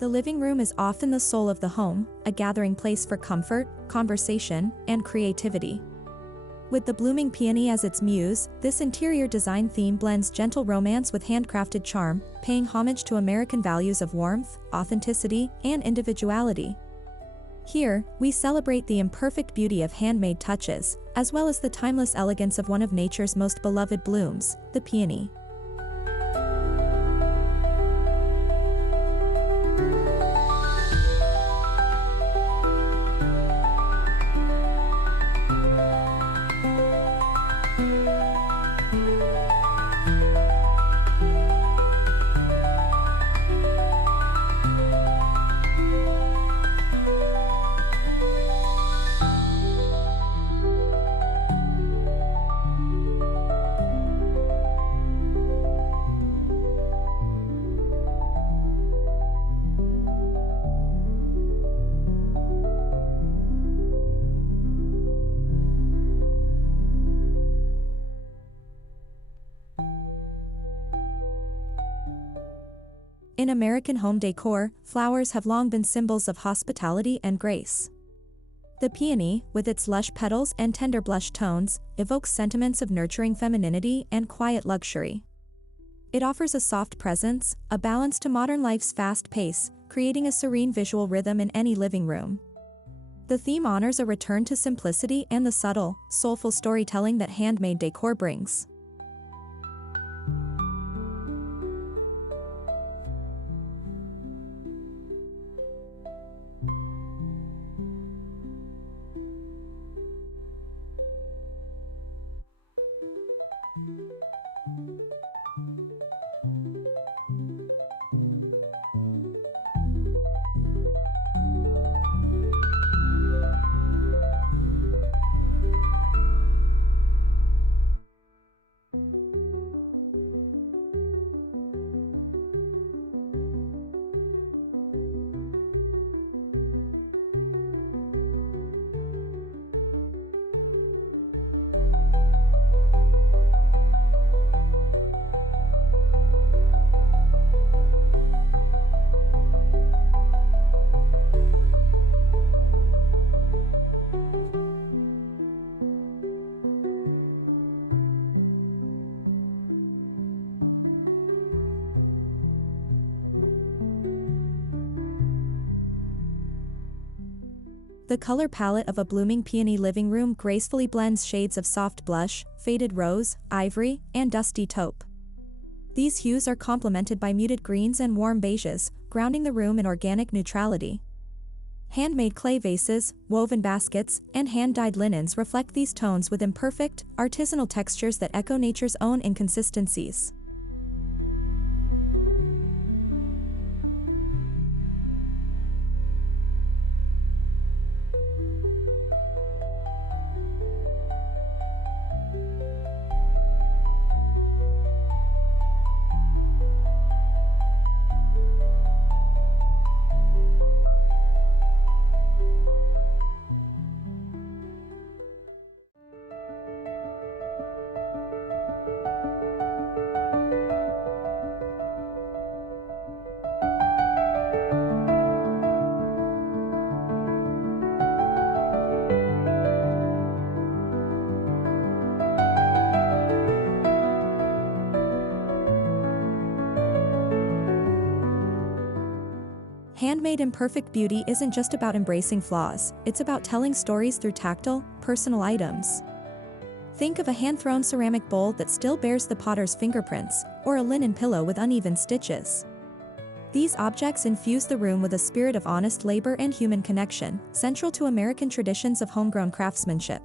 The living room is often the soul of the home, a gathering place for comfort, conversation, and creativity. With the blooming peony as its muse, this interior design theme blends gentle romance with handcrafted charm, paying homage to American values of warmth, authenticity, and individuality. Here, we celebrate the imperfect beauty of handmade touches, as well as the timeless elegance of one of nature's most beloved blooms, the peony. In American home decor, flowers have long been symbols of hospitality and grace. The peony, with its lush petals and tender blush tones, evokes sentiments of nurturing femininity and quiet luxury. It offers a soft presence, a balance to modern life's fast pace, creating a serene visual rhythm in any living room. The theme honors a return to simplicity and the subtle, soulful storytelling that handmade decor brings. The color palette of a blooming peony living room gracefully blends shades of soft blush, faded rose, ivory, and dusty taupe. These hues are complemented by muted greens and warm beiges, grounding the room in organic neutrality. Handmade clay vases, woven baskets, and hand-dyed linens reflect these tones with imperfect, artisanal textures that echo nature's own inconsistencies. Handmade imperfect beauty isn't just about embracing flaws, it's about telling stories through tactile, personal items. Think of a hand-thrown ceramic bowl that still bears the potter's fingerprints, or a linen pillow with uneven stitches. These objects infuse the room with a spirit of honest labor and human connection, central to American traditions of homegrown craftsmanship.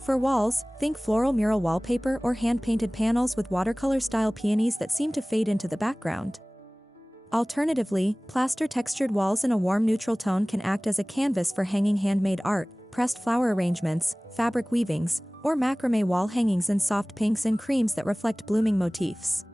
For walls, think floral mural wallpaper or hand-painted panels with watercolor-style peonies that seem to fade into the background. Alternatively, plaster-textured walls in a warm neutral tone can act as a canvas for hanging handmade art, pressed flower arrangements, fabric weavings, or macramé wall hangings in soft pinks and creams that reflect blooming motifs.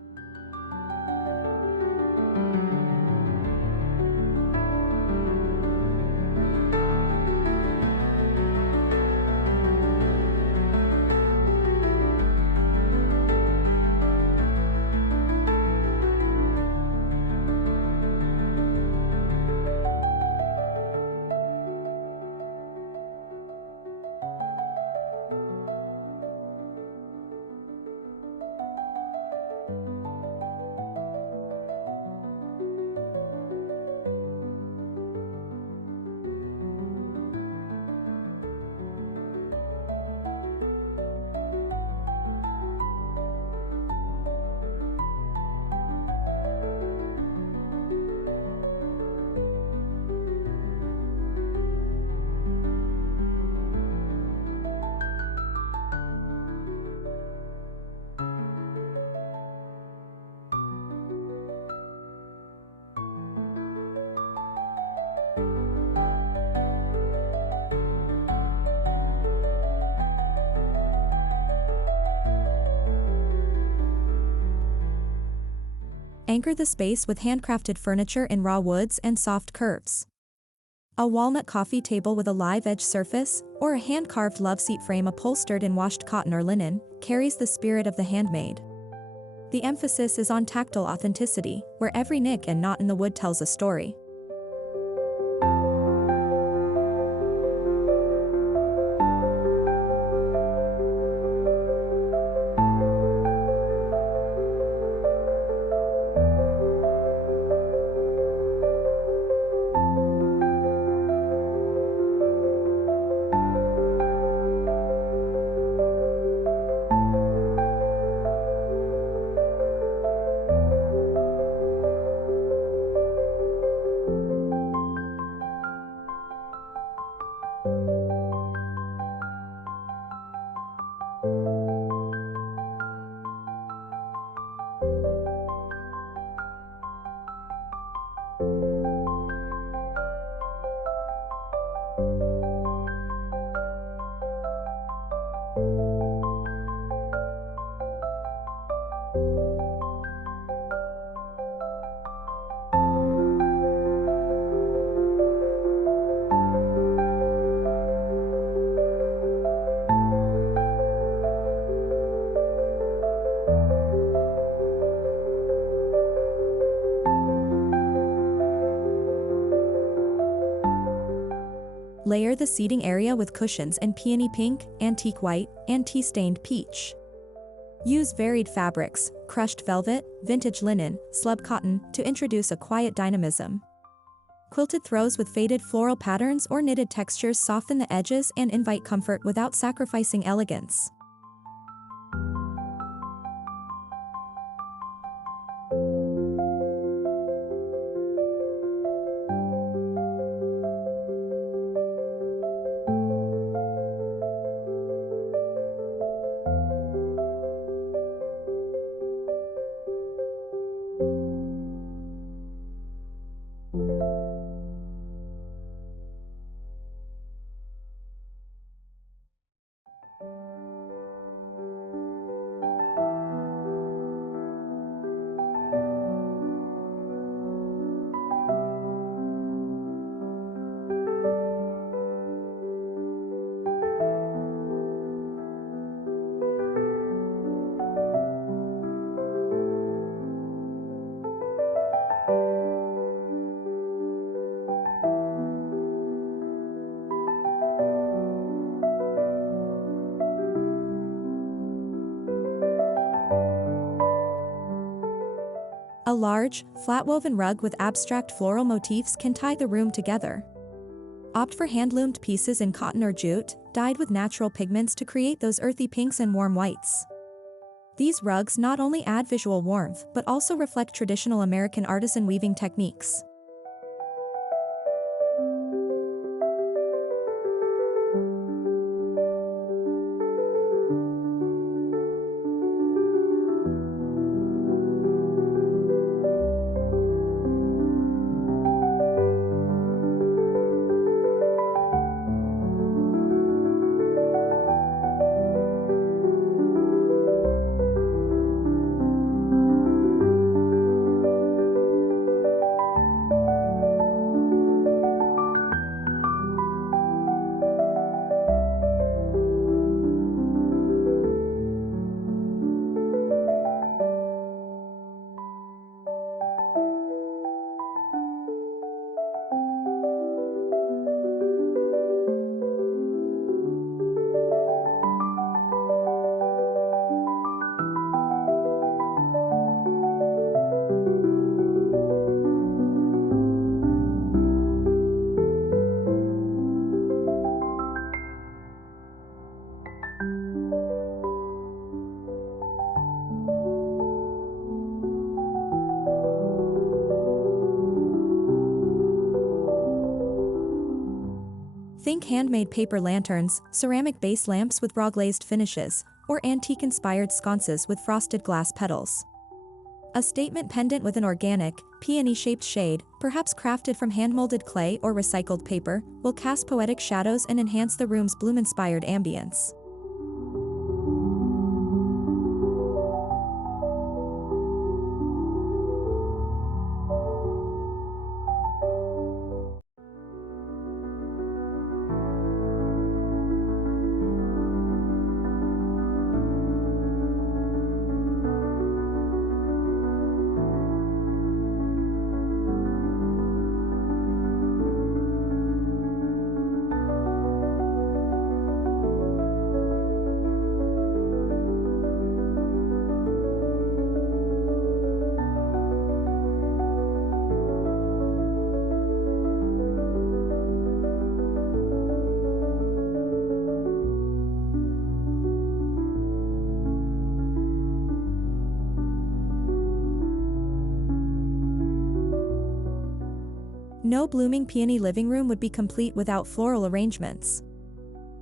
Anchor the space with handcrafted furniture in raw woods and soft curves. A walnut coffee table with a live edge surface, or a hand-carved love seat frame upholstered in washed cotton or linen, carries the spirit of the handmade. The emphasis is on tactile authenticity, where every nick and knot in the wood tells a story. Layer the seating area with cushions in peony pink, antique white, and tea-stained peach. Use varied fabrics, crushed velvet, vintage linen, slub cotton, to introduce a quiet dynamism. Quilted throws with faded floral patterns or knitted textures soften the edges and invite comfort without sacrificing elegance. A large, flat-woven rug with abstract floral motifs can tie the room together. Opt for hand-loomed pieces in cotton or jute, dyed with natural pigments to create those earthy pinks and warm whites. These rugs not only add visual warmth but also reflect traditional American artisan weaving techniques. Think handmade paper lanterns, ceramic base lamps with raw glazed finishes, or antique-inspired sconces with frosted glass petals. A statement pendant with an organic, peony-shaped shade, perhaps crafted from hand-molded clay or recycled paper, will cast poetic shadows and enhance the room's bloom-inspired ambience. No Blooming Peony living room would be complete without floral arrangements.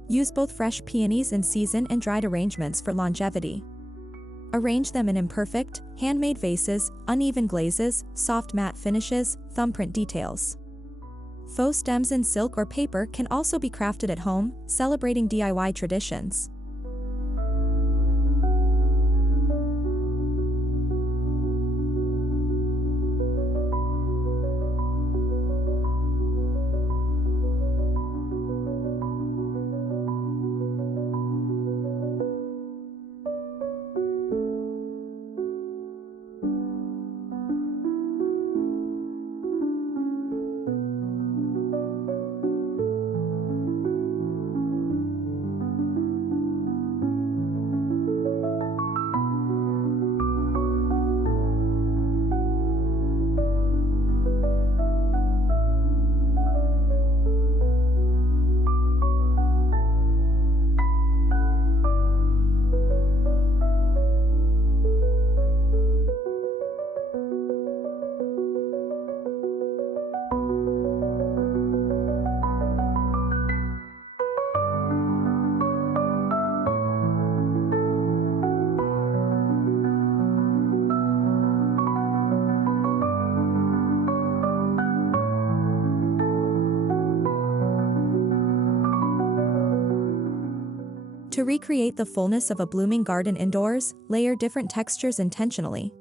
Use both fresh peonies and seasoned and dried arrangements for longevity. Arrange them in imperfect, handmade vases, uneven glazes, soft matte finishes, thumbprint details. Faux stems in silk or paper can also be crafted at home, celebrating DIY traditions. To recreate the fullness of a blooming garden indoors, layer different textures intentionally.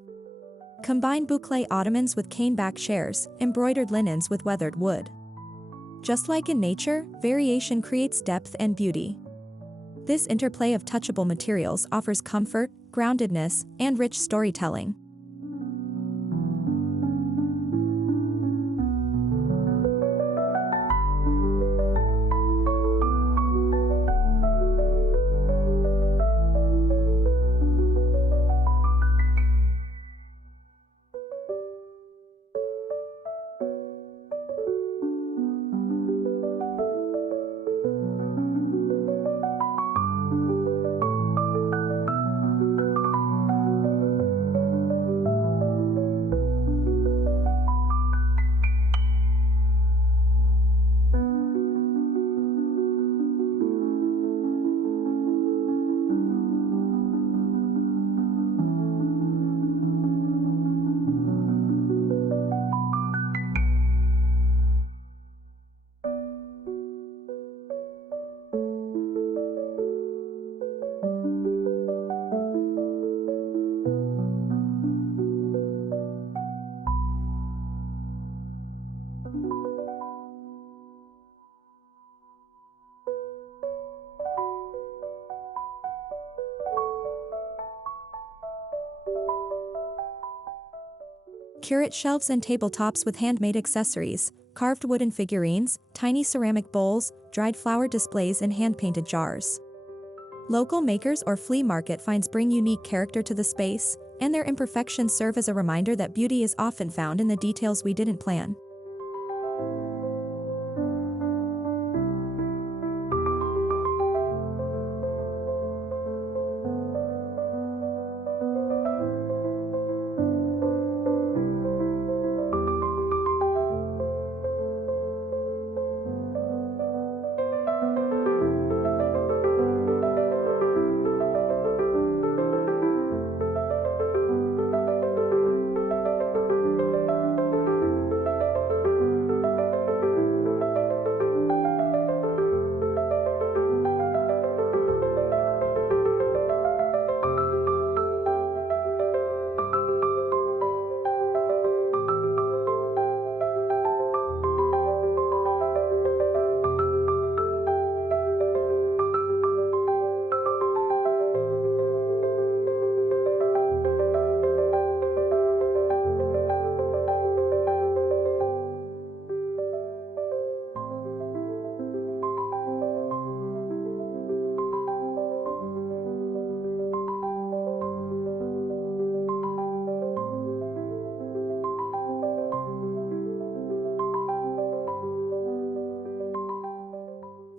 Combine boucle ottomans with cane-back chairs, embroidered linens with weathered wood. Just like in nature, variation creates depth and beauty. This interplay of touchable materials offers comfort, groundedness, and rich storytelling. Curate shelves and tabletops with handmade accessories, carved wooden figurines, tiny ceramic bowls, dried flower displays and hand-painted jars. Local makers or flea market finds bring unique character to the space, and their imperfections serve as a reminder that beauty is often found in the details we didn't plan.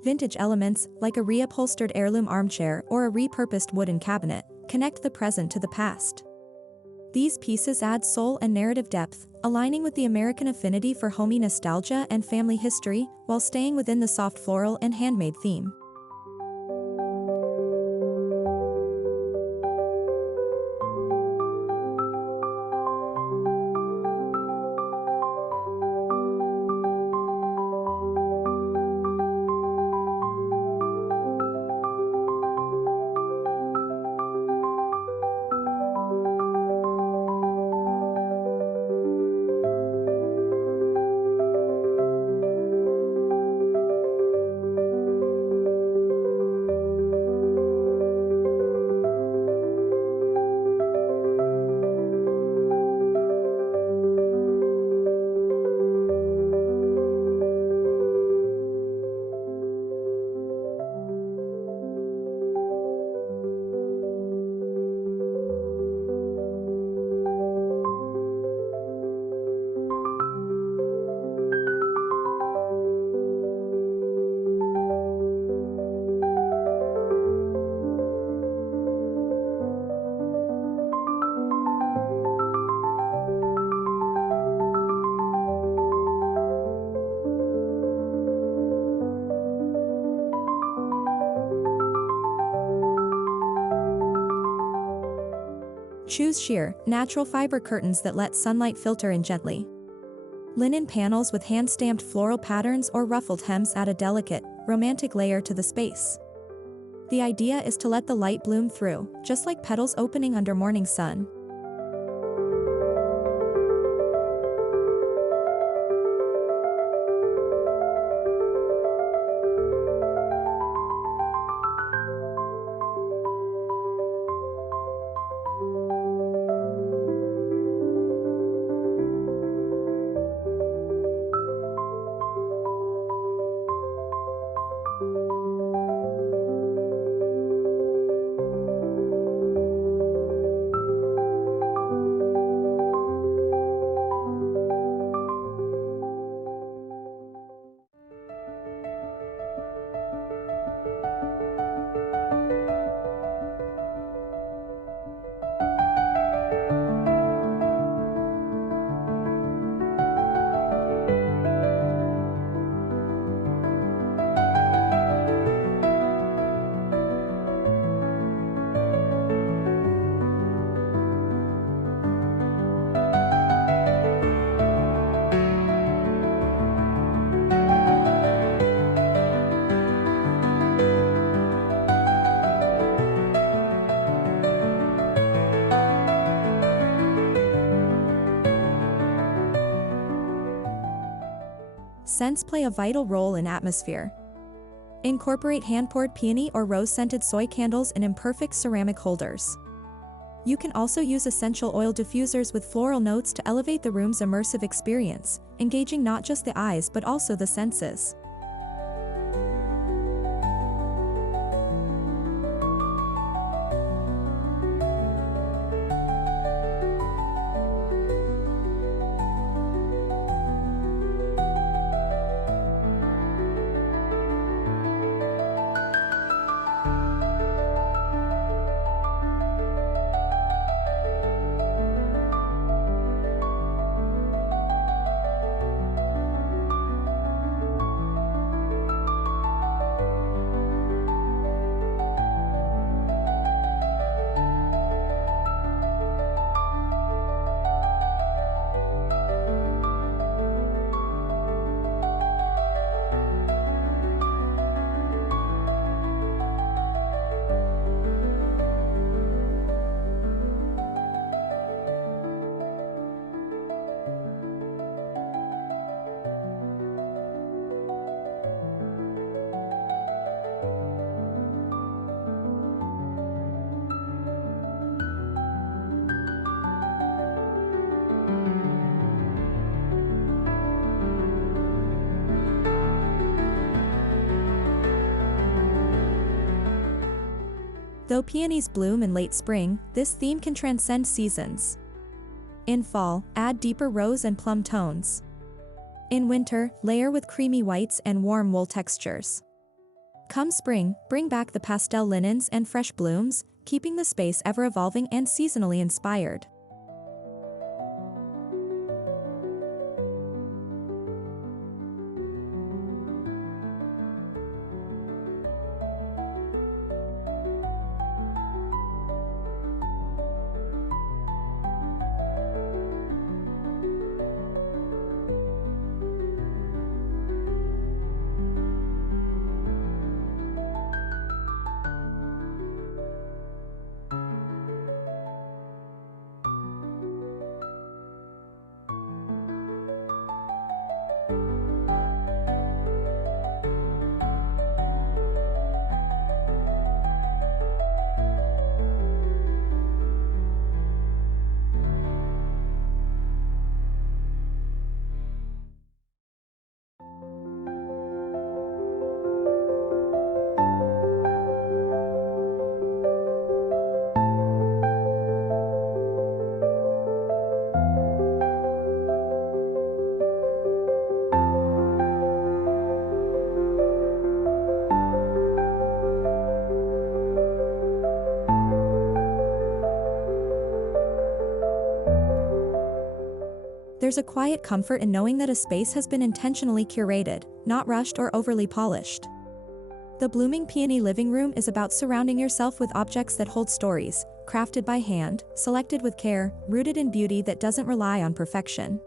Vintage elements, like a reupholstered heirloom armchair or a repurposed wooden cabinet, connect the present to the past. These pieces add soul and narrative depth, aligning with the American affinity for homey nostalgia and family history, while staying within the soft floral and handmade theme. Choose sheer, natural fiber curtains that let sunlight filter in gently. Linen panels with hand-stamped floral patterns or ruffled hems add a delicate, romantic layer to the space. The idea is to let the light bloom through, just like petals opening under morning sun. Scents play a vital role in atmosphere. Incorporate hand-poured peony or rose-scented soy candles in imperfect ceramic holders. You can also use essential oil diffusers with floral notes to elevate the room's immersive experience, engaging not just the eyes but also the senses. Though peonies bloom in late spring, this theme can transcend seasons. In fall, add deeper rose and plum tones. In winter, layer with creamy whites and warm wool textures. Come spring, bring back the pastel linens and fresh blooms, keeping the space ever-evolving and seasonally inspired. There's a quiet comfort in knowing that a space has been intentionally curated, not rushed or overly polished. The Blooming Peony Living Room is about surrounding yourself with objects that hold stories, crafted by hand, selected with care, rooted in beauty that doesn't rely on perfection.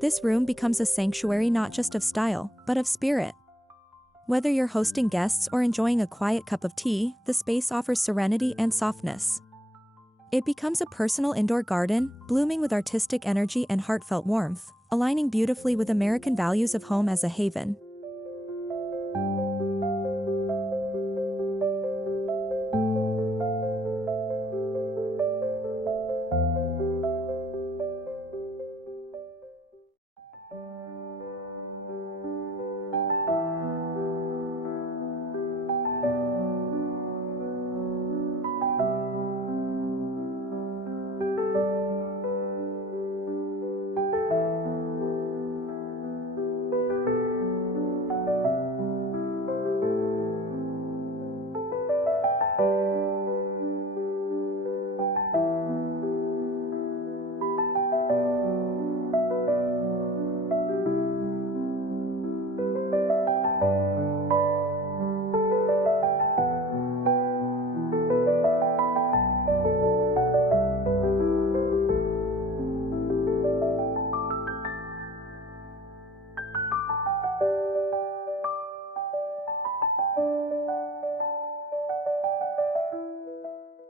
This room becomes a sanctuary not just of style, but of spirit. Whether you're hosting guests or enjoying a quiet cup of tea, the space offers serenity and softness. It becomes a personal indoor garden, blooming with artistic energy and heartfelt warmth, aligning beautifully with American values of home as a haven.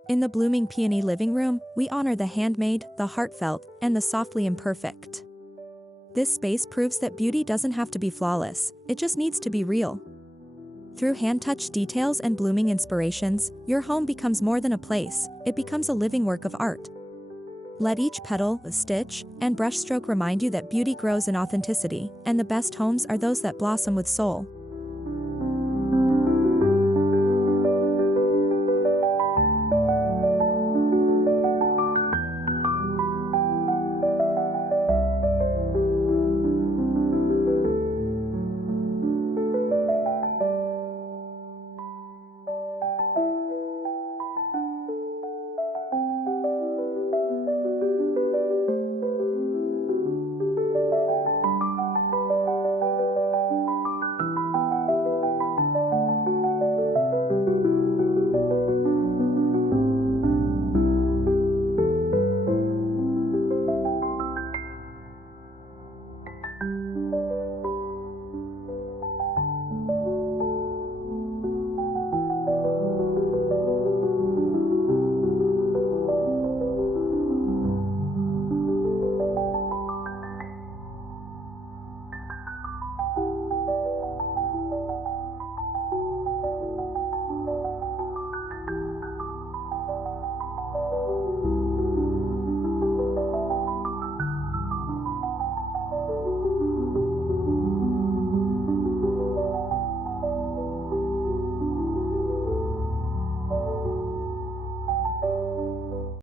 In the Blooming Peony Living Room, we honor the handmade, the heartfelt, and the softly imperfect. This space proves that beauty doesn't have to be flawless, it just needs to be real. Through hand-touched details and blooming inspirations, your home becomes more than a place, it becomes a living work of art. Let each petal, stitch, and brushstroke remind you that beauty grows in authenticity, and the best homes are those that blossom with soul.